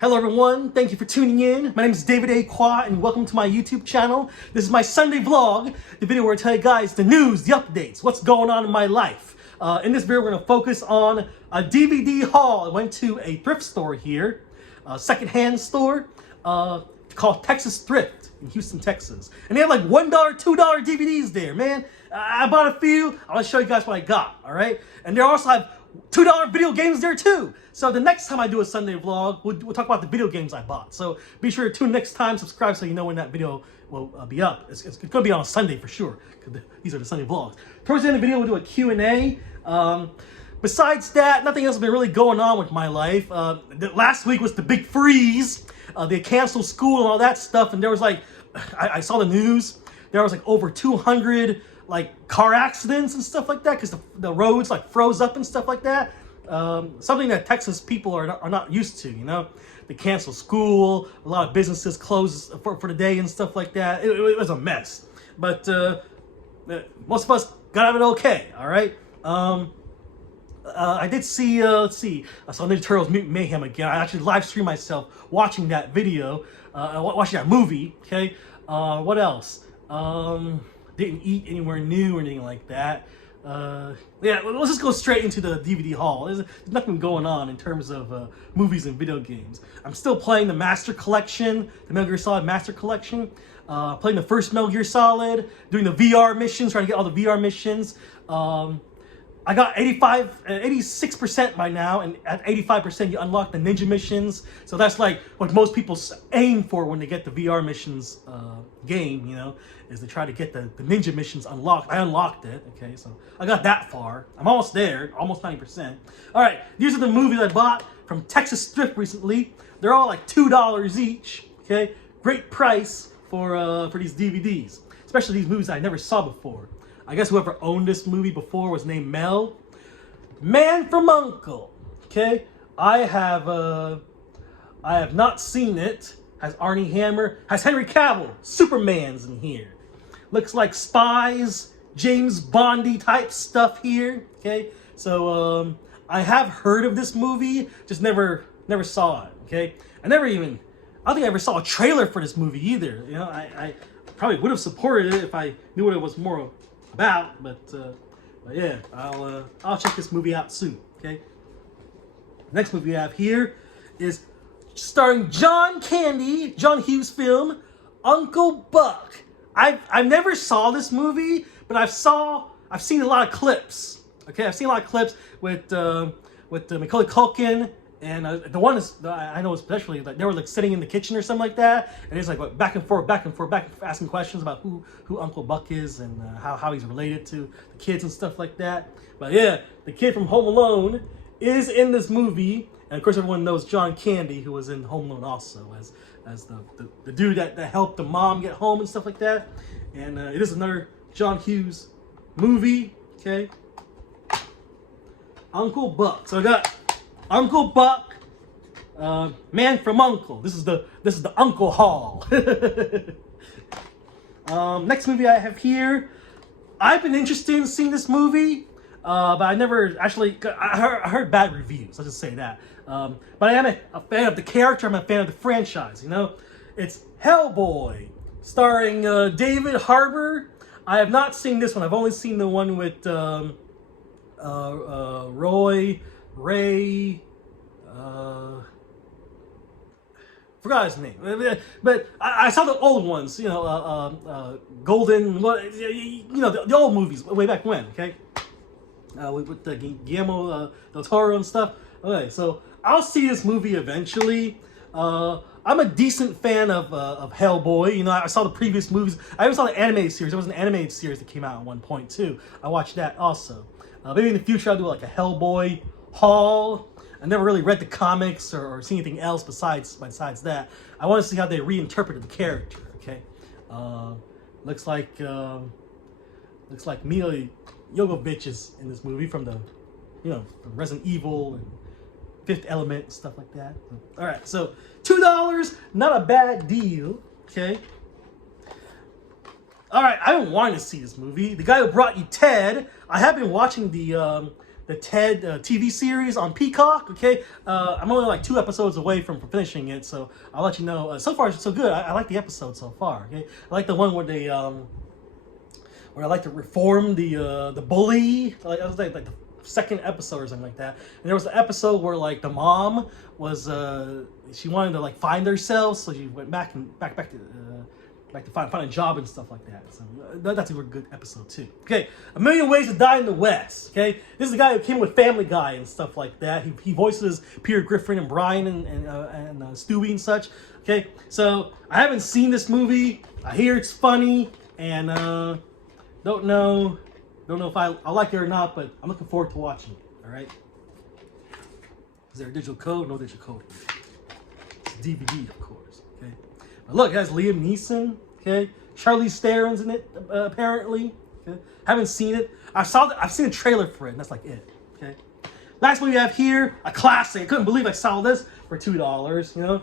Hello everyone, thank you for tuning in. My name is David A. Qua and welcome to my YouTube channel. This is my Sunday vlog, the video where I tell you guys the news, the updates, what's going on in my life. In this video we're going to focus on a DVD haul. I went to a thrift store here, a secondhand store called Texas Thrift in Houston, Texas. And they have like $1, $2 DVDs there, man. I bought a few. I want to show you guys what I got, alright? And they also have $2 video games there too. So the next time I do a Sunday vlog, we'll talk about the video games I bought. So be sure to tune next time, subscribe so you know when that video will be up. It's going to be on a Sunday for sure, because these are the Sunday vlogs. Towards the end of the video, we'll do a Q&A. Besides that, nothing else has been really going on with my life. Last week was the big freeze. They canceled school and all that stuff, and there was like, I saw the news, there was like over 200 like car accidents and stuff like that because the roads like froze up and stuff like that. Something that Texas people are not used to, you know. They canceled school, a lot of businesses closed for the day and stuff like that. It was a mess, but most of us got out of it okay. All right. I did see, let's see, I saw Ninja Turtles Mutant Mayhem again. I actually live streamed myself watching that video, watching that movie. Okay. What else? Didn't eat anywhere new or anything like that. Yeah, let's just go straight into the DVD haul. There's nothing going on in terms of movies and video games. I'm still playing the Master Collection, the Metal Gear Solid Master Collection. Playing the first Metal Gear Solid, doing the VR missions, trying to get all the VR missions. I got 86% by now, and at 85% you unlock the ninja missions. So that's like what most people aim for when they get the VR missions game, you know, is to try to get the ninja missions unlocked. I unlocked it, okay, so I got that far. I'm almost there, almost 90%. All right, these are the movies I bought from Texas Thrift recently. They're all like $2 each, okay? Great price for these DVDs, especially these movies I never saw before. I guess whoever owned this movie before was named Mel. Man from U.N.C.L.E. Okay, I have not seen it. Has Arnie Hammer? Has Henry Cavill? Superman's in here. Looks like spies, James Bondy type stuff here. Okay, so I have heard of this movie, just never saw it. Okay, I don't think I ever saw a trailer for this movie either. You know, I probably would have supported it if I knew what it was more about, but yeah, I'll check this movie out soon. Okay. Next movie we have here is starring John Hughes film, Uncle Buck. I've never saw this movie, but I've seen a lot of clips. Okay, I've seen a lot of clips with Macaulay Culkin. And the one is, I know especially, like they were like sitting in the kitchen or something like that, and it's like back and forth, asking questions about who Uncle Buck is and how he's related to the kids and stuff like that. But yeah, the kid from Home Alone is in this movie, and of course everyone knows John Candy, who was in Home Alone also as the dude that helped the mom get home and stuff like that. And it is another John Hughes movie. Okay, Uncle Buck. So I got Uncle Buck, Man from U.N.C.L.E. This is the Uncle haul. Next movie I have here. I've been interested in seeing this movie, but I never actually. I heard bad reviews. I'll just say that. But I am a fan of the character. I'm a fan of the franchise. You know, it's Hellboy, starring David Harbour. I have not seen this one. I've only seen the one with Ray, forgot his name, but I saw the old ones, you know, Golden, you know, the old movies way back when, okay, with Guillermo del Toro and stuff. Okay, so I'll see this movie eventually. I'm a decent fan of Hellboy. You know, I saw the previous movies. I even saw the animated series. There was an animated series that came out at one point too. I watched that also. Maybe in the future I'll do like a Hellboy haul. I never really read the comics or seen anything else besides that. I want to see how they reinterpreted the character. Okay, looks like Mila Jovovich is in this movie from from Resident Evil and Fifth Element and stuff like that. All right, so $2, not a bad deal. Okay. All right, I've been wanting to see this movie. The guy who brought you Ted. I have been watching the the Ted TV series on Peacock. Okay, I'm only like 2 episodes away from finishing it, so I'll let you know. So far, so good. I like the episode so far. Okay, I like the one where they where I like to reform the bully. Like, that was like the second episode or something like that. And there was the episode where like the mom was she wanted to like find herself, so she went back to find a job and stuff like that. So that's a really good episode too. Okay, A Million Ways to Die in the West. Okay, this is the guy who came with Family Guy and stuff like that. He voices Peter Griffin and Brian and Stewie and such. Okay, so I haven't seen this movie. I hear it's funny, and don't know if I like it or not, but I'm looking forward to watching it. All right. Is there a digital code? No digital code. It's DVD, of course. Okay. But look, it has Liam Neeson. Okay. Charlize Theron's in it, apparently. Okay. Haven't seen it. I've seen a trailer for it, and that's like it. Okay. Last movie I have here, a classic. I couldn't believe I saw this for $2. You know,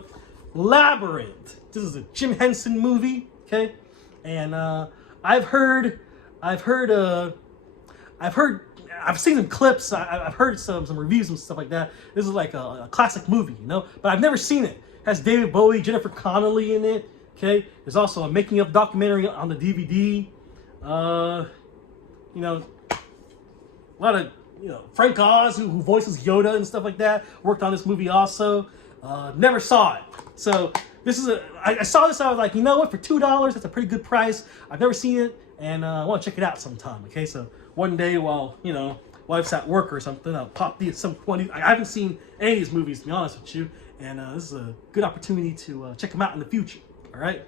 Labyrinth. This is a Jim Henson movie. Okay. And I've seen some clips. I've heard some reviews and stuff like that. This is like a classic movie, you know. But I've never seen it. It has David Bowie, Jennifer Connelly in it. Okay. There's also a making of documentary on the DVD. You know, a lot of Frank Oz who voices Yoda and stuff like that worked on this movie also. Never saw it. So this is I saw this. I was like, you know what? For $2, that's a pretty good price. I've never seen it. And I want to check it out sometime. Okay, so one day while wife's at work or something, I'll pop one. I haven't seen any of these movies, to be honest with you, and this is a good opportunity to check them out in the future. All right.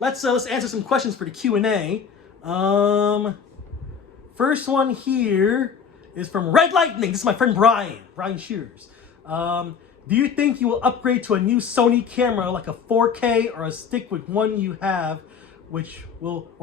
Let's answer some questions for the Q&A. First one here is from Red Lightning. This is my friend Brian Shears. Do you think you will upgrade to a new Sony camera, like a 4K, or stick with one you have?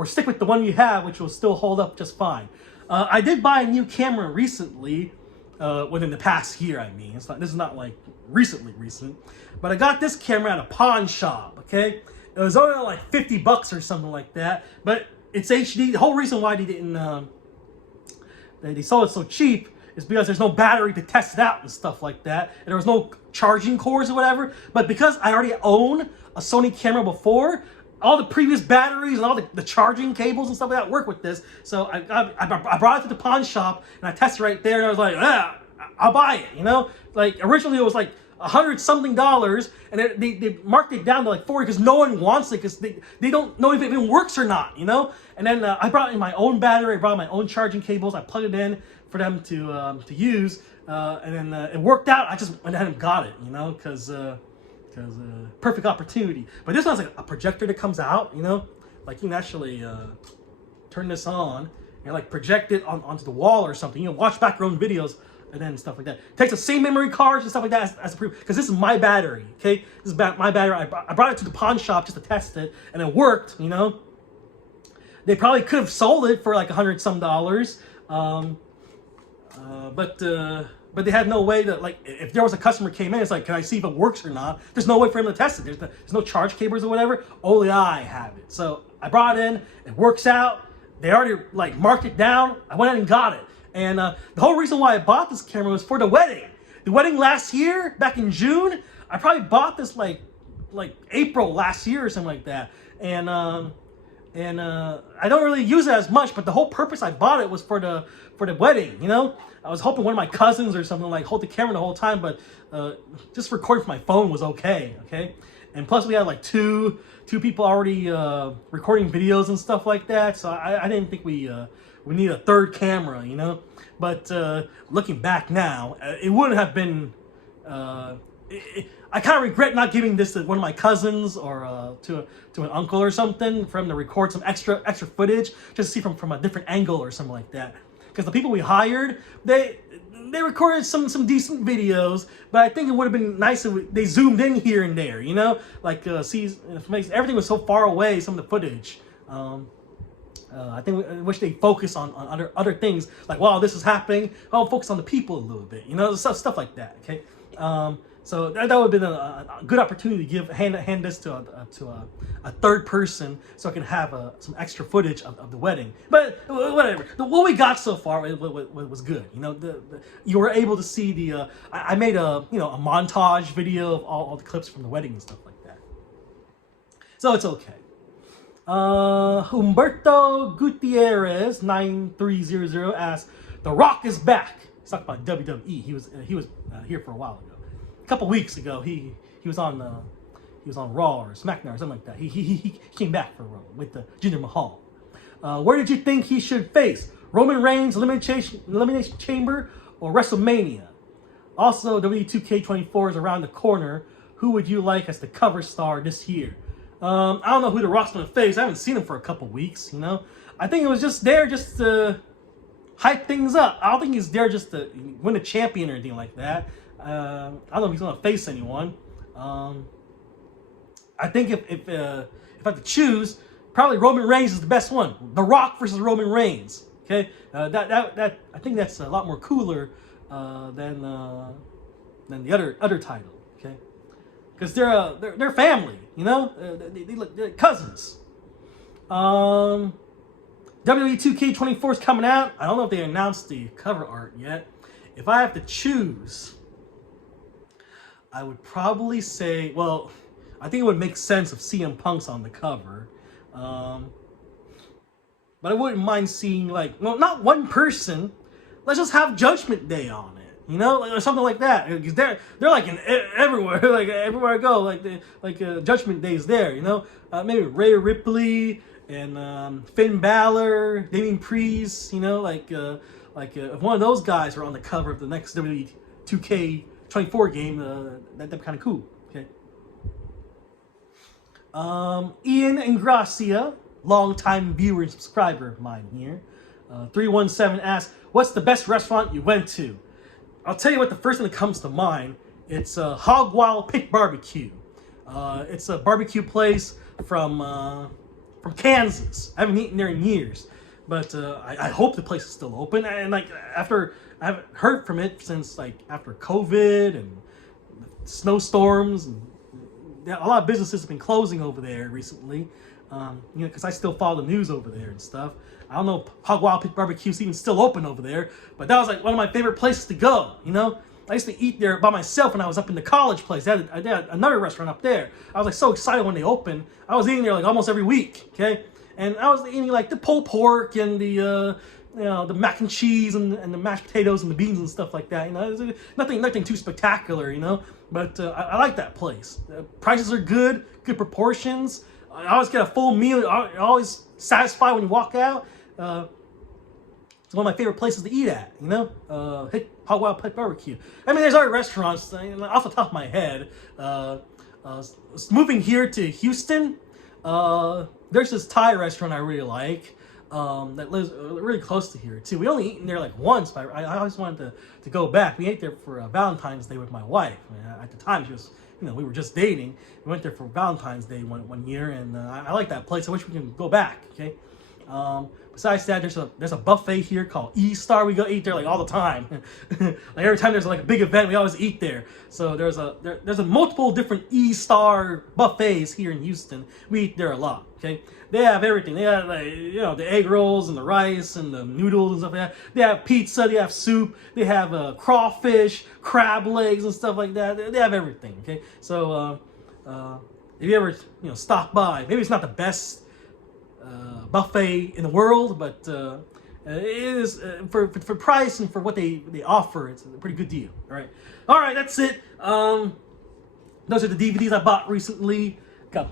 Stick with the one you have, which will still hold up just fine. I did buy a new camera recently, within the past year. I mean, this is not like recent, but I got this camera at a pawn shop. Okay, it was only like $50 or something like that, but it's HD. The whole reason why they didn't they sold it so cheap is because there's no battery to test it out and stuff like that, and there was no charging cords or whatever. But because I already own a Sony camera before, all the previous batteries and all the charging cables and stuff like that work with this. So I brought it to the pawn shop and I tested right there, and I was like, I'll buy it. You know, like originally it was like $100-something, and they marked it down to like $40 because no one wants it because they don't know if it even works or not. You know, and then I brought in my own battery, I brought my own charging cables, I plugged it in for them to use, and then it worked out. I just went ahead and got it. You know, because perfect opportunity. But this one's like a projector that comes out, you know, like you can actually turn this on and like project it onto the wall or something, you know, watch back your own videos and then stuff like that. Takes the same memory cards and stuff like that as because this is my battery. Okay, this is my battery. I brought it to the pawn shop just to test it, and it worked. You know, they probably could have sold it for like $100-some, but they had no way to, like, if there was a customer came in, it's like, can I see if it works or not? There's no way for him to test it. There's no charge cables or whatever. Only I have it. So I brought it in. It works out. They already like marked it down. I went in and got it. And the whole reason why I bought this camera was for the wedding. The wedding last year, back in June. I probably bought this like April last year or something like that. And I don't really use it as much, but the whole purpose I bought it was for the wedding, you know? I was hoping one of my cousins or something like hold the camera the whole time, but just recording from my phone was okay. And plus we had like two people already recording videos and stuff like that, so I didn't think we need a third camera, you know? But looking back now, it wouldn't have been, I kind of regret not giving this to one of my cousins or to an uncle or something for him to record some extra footage, just to see from a different angle or something like that. Because the people we hired, they recorded some decent videos, but I think it would have been nice if they zoomed in here and there, you know, like everything was so far away. Some of the footage, I wish they focus on other things, like while this is happening, I'll focus on the people a little bit, you know, stuff like that. Okay, So that would have been a good opportunity to hand this to a third person, so I can have some extra footage of the wedding. But whatever, what we got so far was good. You know, you were able to see the. I made a a montage video of all the clips from the wedding and stuff like that. So it's okay. Humberto Gutierrez 9300 asks, "The Rock is back." He's talking about WWE. He was here for a while ago. A couple weeks ago, he was on Raw or SmackDown or something like that. He came back for Raw with the Jinder Mahal. Where did you think he should face? Roman Reigns Elimination Chamber or WrestleMania? Also, W2K24 is around the corner. Who would you like as the cover star this year? I don't know who The Rock's gonna face. I haven't seen him for a couple weeks. You know, I think it was just there just to hype things up. I don't think he's there just to win a champion or anything like that. I don't know if he's gonna face anyone. I think if I had to choose, probably Roman Reigns is the best one. The Rock versus Roman Reigns. Okay, that I think that's a lot more cooler than the other title. Okay, because they're family. You know, they're cousins. WWE 2K24 is coming out. I don't know if they announced the cover art yet. If I have to choose, I would probably say, well, I think it would make sense if CM Punk's on the cover. But I wouldn't mind seeing, like, well, not one person. Let's just have Judgment Day on it, you know, or something like that. Because they're like everywhere, like everywhere I go, like Judgment Day's there, you know. Maybe Rhea Ripley and Finn Balor, Damian Priest, you know, if one of those guys are on the cover of the next WWE 2K24 game, that'd be kind of cool. Okay. Ian Ingracia, longtime viewer and subscriber of mine here, 317 asks, "What's the best restaurant you went to?" I'll tell you what, the first thing that comes to mind, it's Hog Wild Pit Barbecue. It's a barbecue place from Kansas. I haven't eaten there in years, but I hope the place is still open. And like after I haven't heard from it since like after COVID and snowstorms, and a lot of businesses have been closing over there recently. Because I still follow the news over there and stuff. I don't know if Hog Wild Pit Barbecue's even still open over there, but that was like one of my favorite places to go. You know, I used to eat there by myself when I was up in the college place. I had another restaurant up there. I was like so excited when they opened. I was eating there like almost every week. Okay, and I was eating like the pulled pork and the the mac and cheese and the mashed potatoes and the beans and stuff like that. You know, nothing too spectacular. You know, but I like that place. Prices are good proportions. I always get a full meal. I always satisfied when you walk out. It's one of my favorite places to eat at, you know? Hit Hog Wild Pit Barbecue. I mean, there's other restaurants, off the top of my head. Moving here to Houston, there's this Thai restaurant I really like that lives really close to here, too. We only eaten there like once, but I always wanted to go back. We ate there for Valentine's Day with my wife. At the time, she was... we were just dating. We went there for Valentine's Day one year, and I like that place. I wish we can go back. Okay. Besides that, there's a buffet here called E-Star. We go eat there like all the time. Like every time there's like a big event, we always eat there. So there's a multiple different E-Star buffets here in Houston. We eat there a lot. Okay. They have everything. They have the egg rolls and the rice and the noodles and stuff like that. They have pizza. They have soup. They have crawfish, crab legs and stuff like that. They have everything. Okay, so if you ever stop by, maybe it's not the best buffet in the world, but it is for price and for what they offer. It's a pretty good deal. All right, that's it. Those are the DVDs I bought recently. Got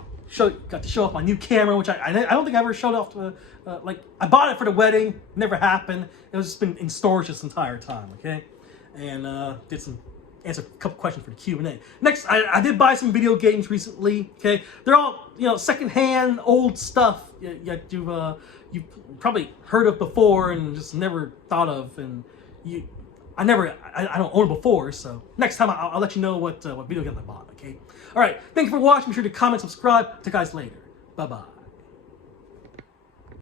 to show off my new camera, which I don't think I ever showed off to, like, I bought it for the wedding, never happened. It was just been in storage this entire time, okay? And answer a couple questions for the Q&A. Next, I did buy some video games recently, okay? They're all, secondhand, old stuff that you've probably heard of before and just never thought of, and I don't own it before, so next time I'll let you know what video game I bought, okay? All right, thank you for watching. Be sure to comment, subscribe. Talk to you guys later. Bye-bye.